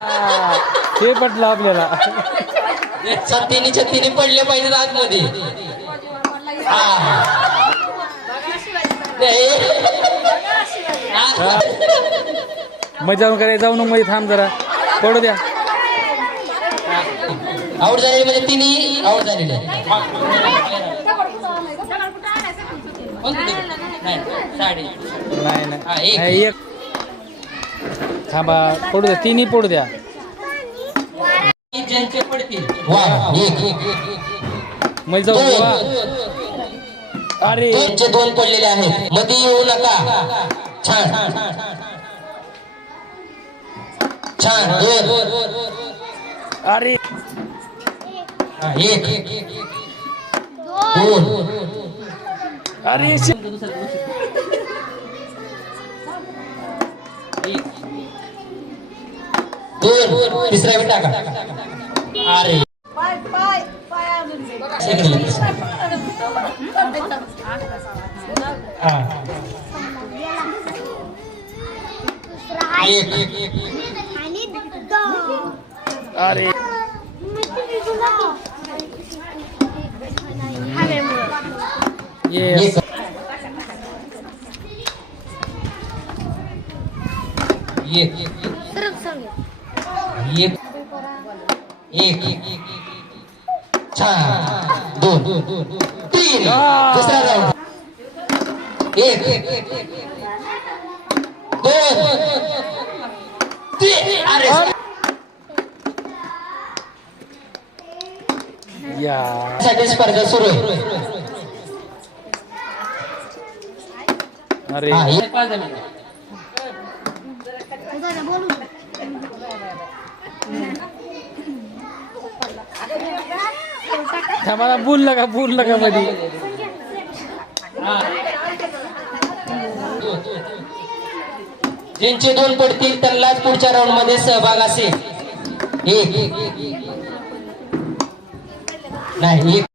ते पटलं आपल्याला. छत्तीने छत्तीने पडले पाहिजेत आतमध्ये. नाही. मजा करायला जाऊ नको मध्ये थांब जरा. पडू द्या. आऊट झालेले म्हणजे तिन्ही आऊट झालेले. नाही नाही एक. थांबा पडू द्या तिन्ही पडू द्या. ज्यांचे पडतील जाऊ दे वा. अरे. दोनचे दोन पडलेले आहेत. मध्ये येऊ नका. छान. छान. दोन. अरे. हा, एक. दोन. अरे शे- दोन तिसरा बी टाका अरे हा. एक। अरे ये एक एक एक। एक छान दोन। तीन। दुसरा राऊंड एक। दोन। तीन। अरे! या। साठी स्पर्धा सुरू आहे. अरे! हा, एक थांबा बोल नका बोल नका मध्ये. ज्यांचे दोन पडतील त्यांनाच पुढच्या राऊंडमध्ये सहभाग असेल. एक. नाही एक.